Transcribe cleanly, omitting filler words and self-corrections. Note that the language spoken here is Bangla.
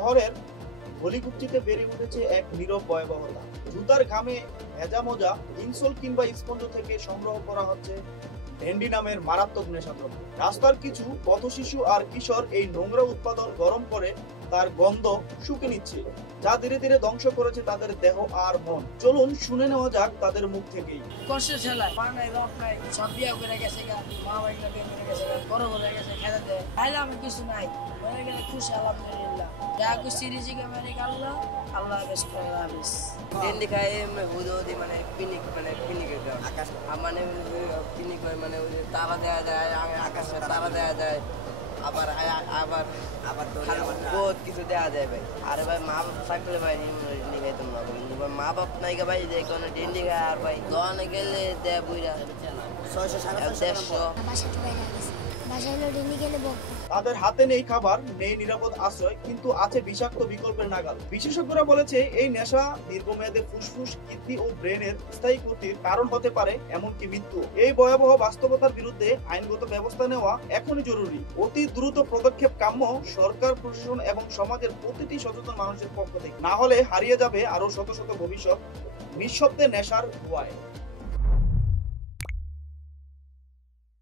শহরের গলিগুচ্ছিতে বেড়ে উঠেছে এক নীরব ভয়াবহতা। জুতার ঘামে ভেজা মোজা, ইনসোল কিংবা স্পঞ্জ থেকে সংগ্রহ করা হচ্ছে ভেন্ডি নামের মারাত্মক নেশাদ্রব্য। রাস্তার কিছু পথশিশু আর কিশোর এই নোংরা উৎপাদন গরম করে তার গন্ধ শুকে নিচ্ছে, যা ধীরে ধীরে ধ্বংস করেছে তাদের দেহ আর মন। চলুন শুনে নেওয়া যাক তাদের মুখ থেকেই। কষ্ট ছেলে নাই রক নাই, সব বিয়ে করে গেছে, মা বাড়িটা বিয়ে করে গেছে, বড় হয়ে গেছে, খেতে দেয় খাইলে আমি কিছু নাই, হয়ে গেলে খুশি আলহামদুলিল্লাহ। যা কিছু রিজিক আমেরিকা আল্লাহ আল্লাহ হাফেজ হাফেজ। ডেন্ডি খায় হুদি মানে পিনিক আকাশ মানে পিনিক মানে তারা দেওয়া যায়, আকাশে তারা দেওয়া যায়, আবার আবার আবার বহুত কিছু দেওয়া যায় ভাই। আরে ভাই মা বাপ থাকলে ভাই নিবেদন না করি, মা বাপ নাই ভাই যে কোনো ডেন্ডি খায়। আর ভাই দোকানে গেলে দেয় বুঝা 600-150 তাদের হাতে নেই খাবার, নেই নিরাপদ আশ্রয়, কিন্তু আছে বিষাক্ত বিকল্পের নাগাল। বিশেষজ্ঞরা বলেছে এই নেশা দীর্ঘমেয়াদে ফুসফুস, কিডনি ও ব্রেনের স্থায়ী ক্ষতির কারণ হতে পারে, এমনকি মৃত্যু। এই ভয়াবহ বাস্তবতার বিরুদ্ধে আইনগত ব্যবস্থা নেওয়া এখনই জরুরি। অতি দ্রুত পদক্ষেপ কাম্য সরকার, প্রশাসন এবং সমাজের প্রতিটি সচেতন মানুষের পক্ষ থেকে। না হলে হারিয়ে যাবে আরো শত শত ভবিষ্যৎ নিঃশব্দে নেশার ধোঁয়ায়।